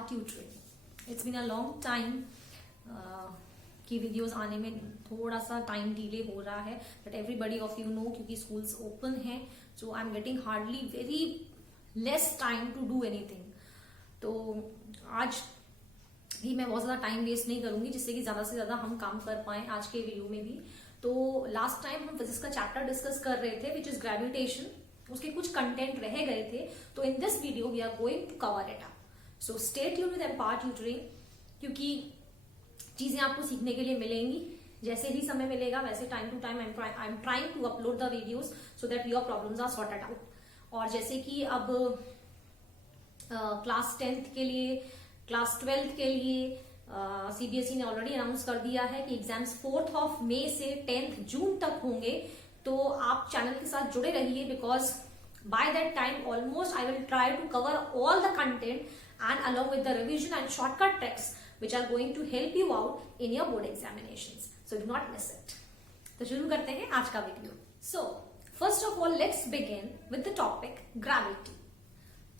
Empower tutoring. It's been a long time कि videos आने में थोड़ा सा टाइम डिले हो रहा है, but everybody of you know क्योंकि स्कूल्स ओपन हैं, so I am getting hardly very less time to do anything. तो आज भी मैं बहुत ज्यादा टाइम वेस्ट नहीं करूंगी, जिससे कि ज्यादा से ज्यादा हम काम कर पाए आज के वीडियो में भी। तो लास्ट टाइम हम फिजिक्स का चैप्टर डिस्कस कर रहे थे विच इज ग्रेविटेशन, उसके कुछ कंटेंट रह गए थे। तो in this video we are going to cover it up. So stay tuned with Empower Tutoring, क्योंकि चीजें आपको सीखने के लिए मिलेंगी। जैसे ही समय मिलेगा वैसे time to time I am trying to upload the videos so that your problems are sorted out. और जैसे कि अब क्लास 10th के लिए, क्लास 12th के लिए सीबीएसई ने ऑलरेडी अनाउंस कर दिया है कि एग्जाम्स 4 मई से 10 जून तक होंगे। तो आप चैनल के साथ जुड़े रहिए, because by that time almost I will try to cover all the content and along with the revision and shortcut tricks which are going to help you out in your board examinations. So do not miss it. तो शुरू करते हैं आज का video. So first of all, let's begin with the topic gravity.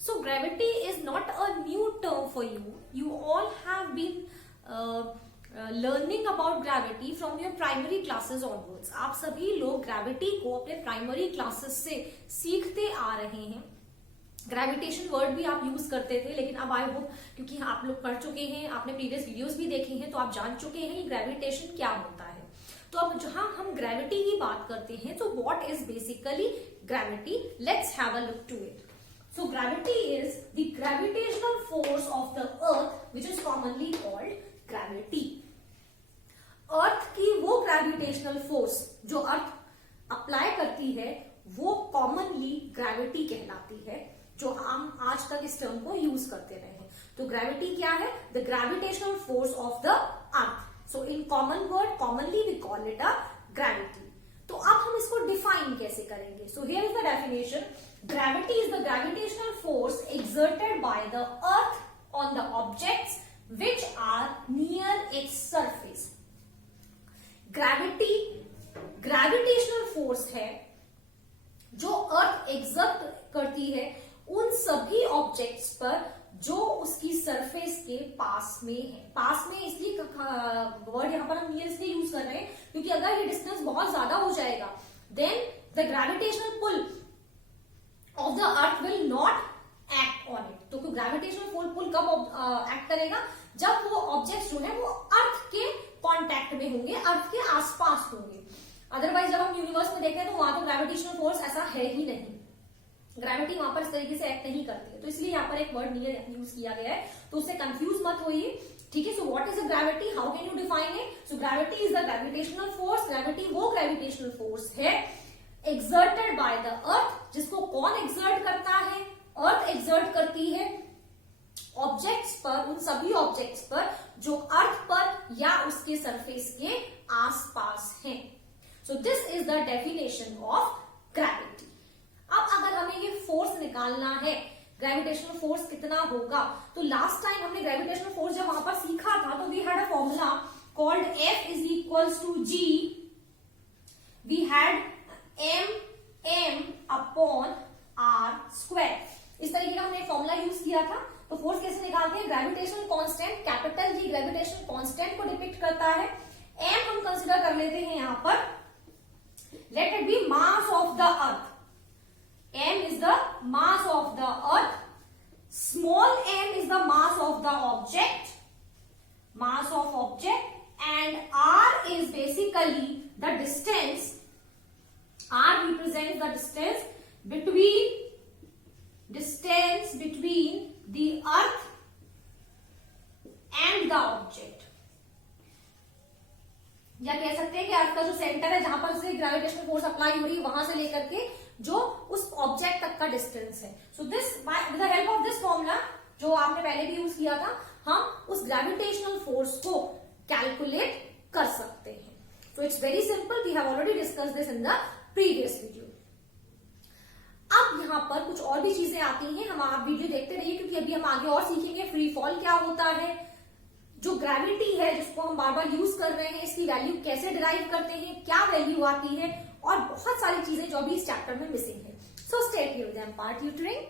So gravity is not a new term for you. You all have been learning about gravity from your primary classes onwards. आप सभी लोग gravity को अपने primary classes से सीखते आ रहे हैं। Gravitation word भी आप यूज करते थे, लेकिन अब आई होप क्योंकि आप लोग पढ़ चुके हैं, आपने प्रीवियस वीडियोस भी देखे हैं, तो आप जान चुके हैं कि ग्रेविटेशन क्या होता है। तो अब जहां हम ग्रेविटी की बात करते हैं, तो what is basically gravity, let's have a look to it. So gravity is the gravitational force of the earth which is commonly called gravity. Earth की वो ग्रेविटेशनल फोर्स जो अर्थ अप्लाई करती है वो कॉमनली ग्रेविटी कहलाती है, जो हम आज तक इस टर्म को यूज करते रहे हैं। तो ग्रेविटी क्या है? The gravitational force of the earth. So in common word commonly we call it a gravity. तो अब हम इसको डिफाइन कैसे करेंगे? So here is the definition. Gravity is the gravitational force exerted by the earth on the objects which are near its surface. Gravity gravitational force है जो अर्थ exert करती है उन सभी ऑब्जेक्ट्स पर जो उसकी सरफेस के पास में है। पास में इसलिए वर्ड यहां पर हम नियर इसलिए यूज कर रहे हैं क्योंकि अगर ये डिस्टेंस बहुत ज्यादा हो जाएगा then the gravitational pull of the earth will not act on it. तो ग्रेविटेशनल पुल कब एक्ट करेगा? जब वो ऑब्जेक्ट्स जो है वो अर्थ के कॉन्टेक्ट में होंगे, अर्थ के आसपास होंगे। अदरवाइज जब हम यूनिवर्स में देखें तो वहां तो ग्रेविटेशनल फोर्स ऐसा है ही नहीं, ग्रेविटी वहां पर इस तरीके से एक्ट नहीं करती है। तो इसलिए यहाँ पर एक वर्ड नियर यूज किया गया है, तो उससे कंफ्यूज मत होइए, ठीक है। So what is a gravity, how can you define it? So gravity is the gravitational force. Gravity वो ग्रेविटेशनल फोर्स है एक्सर्टेड बाय द अर्थ, जिसको कौन एक्सर्ट करता है? अर्थ एक्सर्ट करती है ऑब्जेक्ट्स पर, उन सभी ऑब्जेक्ट्स पर जो अर्थ पर या उसके सरफेस के आसपास हैं। So this is the definition of gravity. अब अगर हमें ये फोर्स निकालना है, ग्रेविटेशनल फोर्स कितना होगा, तो लास्ट टाइम हमने ग्रेविटेशनल फोर्स जब वहां पर सीखा था तो we had a formula called F is equals to G, we had M upon R square. इस तरीके का हमने फॉर्मूला यूज किया था। तो फोर्स कैसे निकालते हैं? Gravitational constant capital G gravitational constant को डिपिक्ट करता है। M हम कंसिडर कर लेते हैं यहां पर, let it be mass of the earth. M is the mass of the earth. Small m is the mass of the object. Mass of object. And R is basically the distance. R represents the distance between the earth and the object. या कह सकते हैं कि अर्थ का जो centre है जहां पर से ग्रेविटेशनल फोर्स अप्लाई हो रही है वहां से लेकर के जो उस ऑब्जेक्ट तक का डिस्टेंस है। So this with the help of this formula जो आपने पहले भी यूज किया था, हम उस ग्रेविटेशनल फोर्स को कैलकुलेट कर सकते हैं। So it's very simple, we have already discussed this in the previous video. अब यहाँ पर कुछ और भी चीजें आती हैं, हम आप वीडियो देखते रहिए क्योंकि अभी हम आगे और सीखेंगे फ्री फॉल क्या होता है, जो ग्रेविटी है जिसको हम बार बार यूज कर रहे हैं इसकी वैल्यू कैसे डिराइव करते हैं, क्या वैल्यू आती है, और बहुत सारी चीजें जो अभी इस चैप्टर में मिसिंग है। सो stay tuned with Empower tutoring.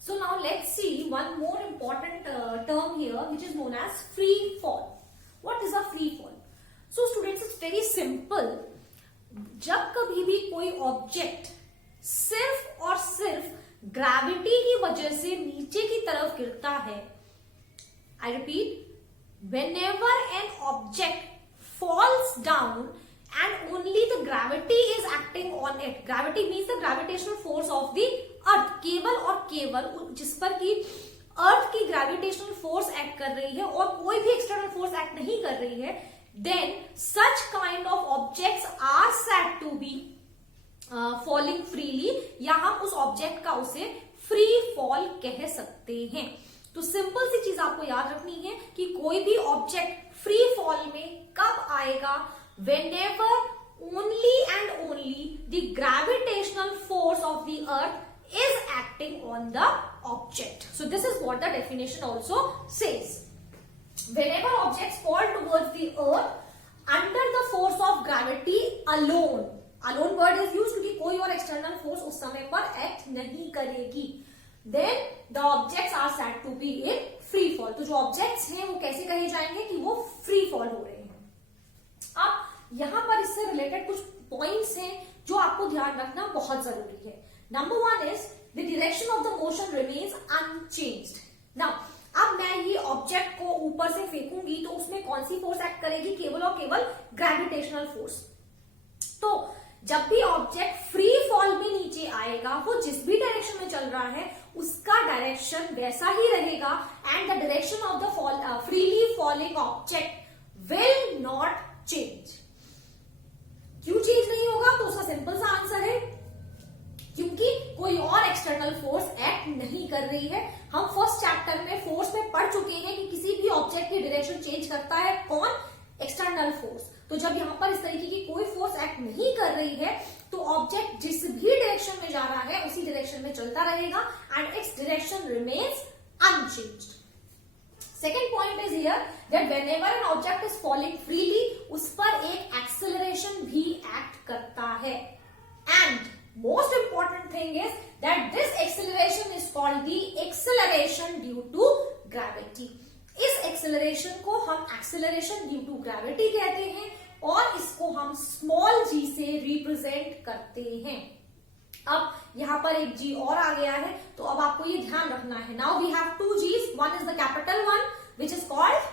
So now let's see one more important term here, which is known as free fall. What is a free fall? So students, it's very simple. जब कभी भी कोई object सिर्फ और सिर्फ gravity की वजह से नीचे की तरफ गिरता है, I repeat, whenever an object falls down and only the gravity is acting on it, gravity means the gravitational force of the earth, केवल और केवल जिस पर की अर्थ की ग्रेविटेशनल फोर्स एक्ट कर रही है और कोई भी एक्सटर्नल फोर्स एक्ट नहीं कर रही है, then such kind of objects are said to be falling freely, या हम उस ऑब्जेक्ट का उसे फ्री फॉल कह सकते हैं। तो सिंपल सी चीज आपको याद रखनी है कि कोई भी ऑब्जेक्ट फ्री फॉल में कब आएगा, whenever only and only the gravitational force of the earth is acting on the object. So this is what the definition also says. Whenever objects fall towards the earth under the force of gravity alone, alone word is used क्योंकि कोई और external force उस समय पर act नहीं करेगी, then the objects are said to be in free fall. तो जो objects हैं वो कैसे कहे जाएंगे कि वो free fall हो रहे हैं। अब यहाँ पर इससे रिलेटेड कुछ पॉइंट्स हैं जो आपको ध्यान रखना बहुत जरूरी है। Number one is the direction of the motion remains unchanged. Now अब मैं ये ऑब्जेक्ट को ऊपर से फेंकूंगी तो उसमें कौन सी फोर्स एक्ट करेगी, केवल और केवल ग्रेविटेशनल फोर्स। तो जब भी ऑब्जेक्ट फ्री फॉल में नीचे आएगा, वो जिस भी डायरेक्शन में चल रहा है उसका डायरेक्शन वैसा ही रहेगा, and the direction of the freely falling object will not change. क्यों चेंज नहीं होगा? तो उसका सिंपल सा आंसर है क्योंकि कोई और एक्सटर्नल फोर्स एक्ट नहीं कर रही है। हम फर्स्ट चैप्टर में फोर्स में पढ़ चुके हैं कि किसी भी ऑब्जेक्ट की डायरेक्शन चेंज करता है कौन? External force. तो जब यहां पर इस तरीके की कोई फोर्स एक्ट नहीं कर रही है तो ऑब्जेक्ट जिस भी डायरेक्शन में जा रहा है उसी डायरेक्शन में चलता रहेगा and its direction remains unchanged. Second point is here that whenever an object is falling freely उस पर एक एक्सेलरेशन भी एक्ट करता है, and most important thing is that this acceleration is called the acceleration due to gravity. इस acceleration को हम acceleration due to gravity कहते हैं और इसको हम small g से represent करते हैं। अब यहां पर एक g और आ गया है तो अब आपको ये ध्यान रखना है। Now we have two g's. One is the capital one which is called,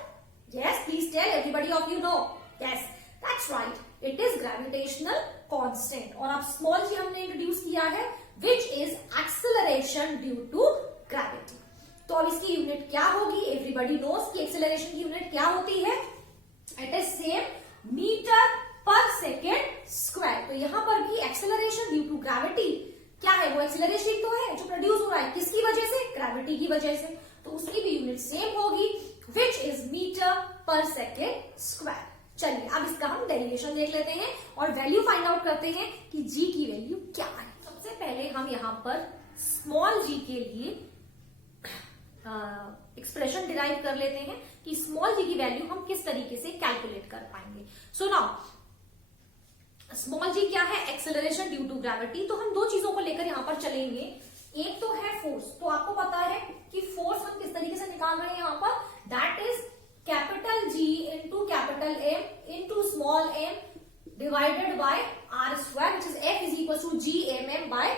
yes, please tell, everybody of you know. Yes, that's right. It is gravitational constant। और अब स्मॉल जी हमने इंट्रोड्यूस किया है which is acceleration due to gravity। तो अब इसकी unit क्या होगी? एवरीबडी नोस कि एक्सेलरेशन की यूनिट क्या होती है? It is same metre per second square. तो यहां पर भी एक्सेलरेशन ड्यू टू ग्रेविटी क्या है? वो एक्सेलरेशन तो है जो प्रोड्यूस हो रहा है किसकी वजह से? ग्रेविटी की वजह से। तो उसकी भी यूनिट सेम होगी which is metre per second square. चलिए अब इसका हम डेरिवेशन देख लेते हैं और वैल्यू फाइंड आउट करते हैं कि जी की वैल्यू क्या है। सबसे पहले हम यहां पर स्मॉल जी के लिए एक्सप्रेशन डिराइव कर लेते हैं कि स्मॉल जी की वैल्यू हम किस तरीके से कैलकुलेट कर पाएंगे। सो नाउ स्मॉल जी क्या है? Acceleration due to gravity. तो हम दो चीजों को लेकर यहां पर चलेंगे। एक तो है फोर्स। तो आपको पता है कि फोर्स हम किस तरीके से निकाल रहे हैं यहां पर, that is capital G into capital M into small m divided by r square which is F is equal to GMM by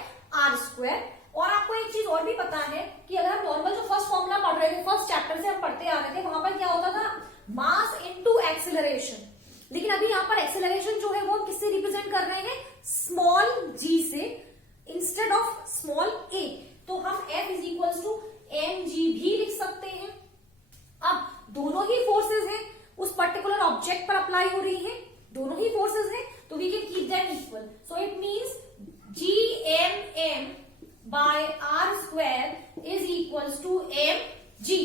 r square. और आपको एक चीज और भी पता है कि अगर हम नॉर्मल जो फर्स्ट फॉर्मूला पढ़ रहे थे, फर्स्ट चैप्टर से हम पढ़ते आ रहे थे, वहां पर क्या होता था? Mass into acceleration. लेकिन अभी यहाँ पर एक्सेलरेशन जो है वो हम किससे रिप्रेजेंट कर रहे हैं? स्मॉल g से इंस्टेड ऑफ स्मॉल a। तो हम F is equal to mg भी लिख सकते हैं। अब दोनों ही फोर्सेस हैं उस पर्टिकुलर ऑब्जेक्ट पर अप्लाई हो रही है, दोनों ही फोर्सेस हैं, तो we can keep them equal. So it means GMM by r square is equals to mg।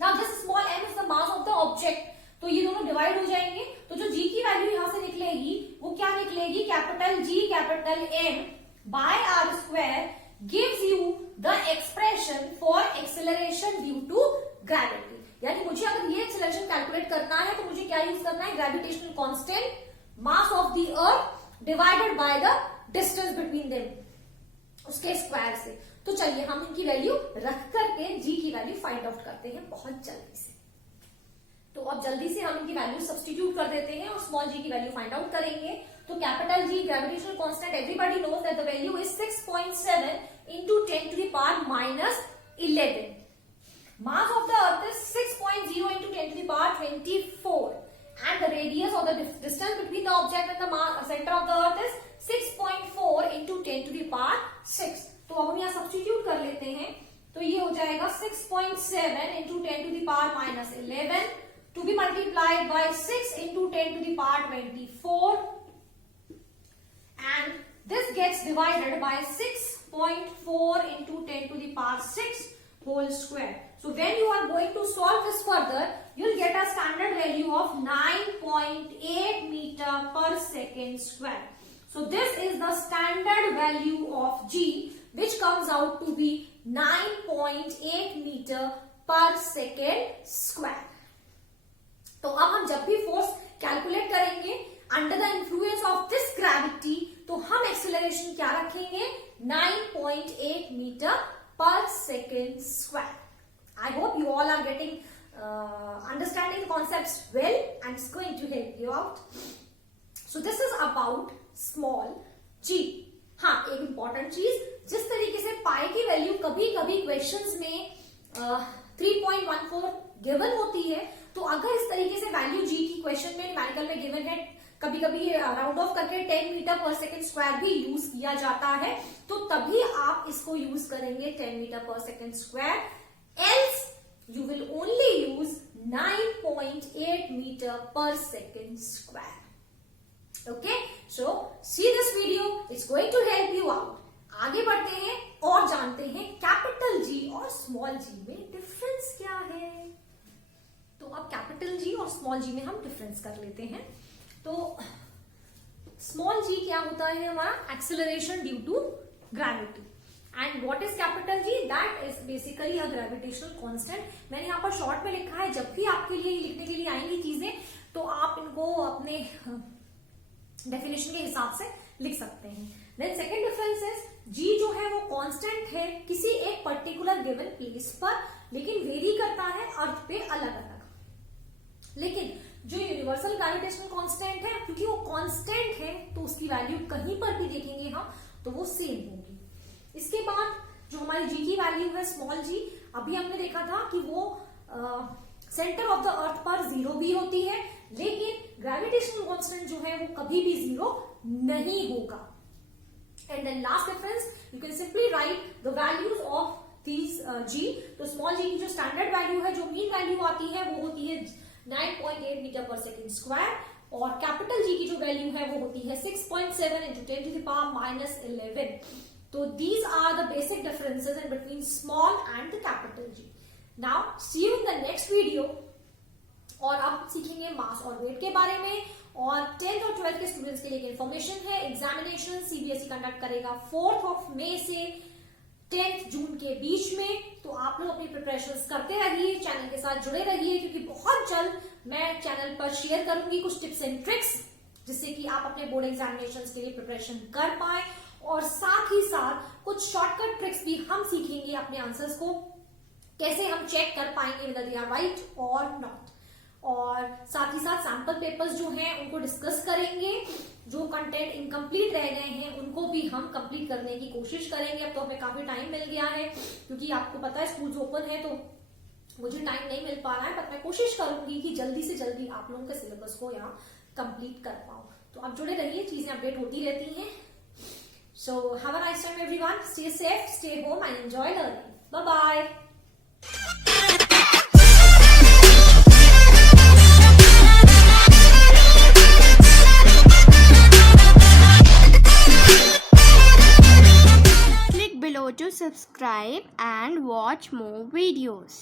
Now this small m is the mass of the object. तो ये दोनों डिवाइड हो जाएंगे तो जो g की वैल्यू यहां से निकलेगी वो क्या निकलेगी? Capital G capital M by r square gives you the expression for acceleration due to gravity. यानी मुझे अगर ये एक्सेलरेशन कैलकुलेट करना है तो मुझे क्या यूज करना है? Gravitational constant mass of the earth divided by the distance between them, उसके स्क्वायर से। तो चलिए हम इनकी वैल्यू रख करके जी की वैल्यू फाइंड आउट करते हैं बहुत जल्दी से। तो अब जल्दी से हम इनकी वैल्यू सब्स्टिट्यूट कर देते हैं और स्मॉल जी की वैल्यू फाइंड आउट करेंगे। तो capital G gravitational constant, everybody knows that the value is 6.7 into 10 to the power minus 11. Mass of the earth is 6.0 into 10 to the power 24 and the radius or the distance between the object and the center of the earth is 6.4 into 10 to the power 6. तो अब हम यहाँ substitute कर लेते हैं, तो ये हो जाएगा 6.7 into 10 to the power minus 11 to be multiplied by 6 into 10 to the power 24 and this gets divided by 6.4 into 10 to the power 6 whole square. So when you are going to solve this further, you'll get a standard value of 9.8 meter per second square. So this is the standard value of G, which comes out to be 9.8 meter per second square. तो अब हम जब भी force calculate करेंगे under the influence of this gravity, तो हम acceleration क्या रखेंगे 9.8 metre per second square. I hope you all are getting understanding the concepts well and it's going to help you out. So this is about small g. हाँ, एक important चीज, जिस तरीके से पाई की वैल्यू कभी कभी क्वेश्चंस में 3.14 गिवन होती है, तो अगर इस तरीके से वैल्यू जी की क्वेश्चन में न्यूमेरिकल में गिवन है, कभी कभी राउंड ऑफ करके 10 मीटर पर सेकेंड स्क्वायर भी यूज किया जाता है, तो तभी आप इसको यूज करेंगे 10 metre per second square, else you will only use 9.8 metre per second square. Okay, so see this video, it's going to help you out. आगे बढ़ते हैं और जानते हैं कैपिटल जी और स्मॉल जी में डिफरेंस क्या है। तो अब कैपिटल जी और स्मॉल जी में हम डिफरेंस कर लेते हैं। तो स्मॉल जी क्या होता है हमारा, acceleration due to gravity, and what is capital G, that is basically a gravitational constant. मैंने यहाँ पर शॉर्ट में लिखा है, जब भी आपके लिए लिखने के लिए आएंगी चीजें तो आप इनको अपने डेफिनेशन के हिसाब से लिख सकते हैं। देन सेकेंड डिफरेंस इज जी जो है वो कांस्टेंट है किसी एक पर्टिकुलर गिवन प्लेस पर, लेकिन वेरी करता है अर्थ पे अलग अलग। लेकिन जो यूनिवर्सल ग्रेविटेशनल कांस्टेंट है, क्योंकि वो कांस्टेंट है तो उसकी वैल्यू कहीं पर भी देखेंगे हम तो वो सेम होगी। इसके बाद जो हमारी जी की वैल्यू है स्मॉल जी, अभी हमने देखा था कि वो सेंटर ऑफ द अर्थ पर 0 भी होती है, लेकिन ग्रेविटेशनल कांस्टेंट जो है वो कभी भी 0 नहीं होगा। And then last difference, you can simply write the values of these g. तो स्मॉल जी की जो स्टैंडर्ड वैल्यू है, जो मीन वैल्यू आती है, वो होती है 9.8 मीटर पर सेकेंड स्क्वायर, और कैपिटल जी की जो वैल्यू है वो होती है 6.7 into 10 to the power minus 11. तो these are the basic differences in between small and the capital G. Now see you in the next video. और अब सीखेंगे मास और वेट के बारे में, और 10th और 12th के स्टूडेंट्स के लिए इन्फॉर्मेशन है, एग्जामिनेशन सीबीएसई कंडक्ट करेगा 4th मई से 10th जून के बीच में। तो आप लोग अपनी प्रिपरेशंस करते रहिए, चैनल के साथ जुड़े रहिए, क्योंकि बहुत जल्द मैं चैनल पर शेयर करूंगी कुछ टिप्स एंड ट्रिक्स, जिससे कि आप अपने बोर्ड एग्जामिनेशंस के लिए प्रिपरेशन कर पाए, और साथ ही साथ कुछ शॉर्टकट ट्रिक्स भी हम सीखेंगे अपने आंसर्स को कैसे हम चेक कर पाएंगे whether they are right or not। और साथ ही साथ सैंपल पेपर्स जो हैं उनको डिस्कस करेंगे, जो कंटेंट इनकम्प्लीट रह गए हैं उनको भी हम कंप्लीट करने की कोशिश करेंगे। अब तो हमें काफी टाइम मिल गया है, क्योंकि आपको पता है स्कूल्स ओपन है, तो मुझे टाइम नहीं मिल पा रहा है, पर मैं कोशिश करूंगी कि जल्दी से जल्दी आप लोगों के सिलेबस को यहाँ कंप्लीट कर पाऊं। तो आप जुड़े रहिए, चीजें अपडेट होती रहती हैं। So have a nice time everyone, stay safe, stay home and enjoy learning. Bye bye. Click below to subscribe and watch more videos.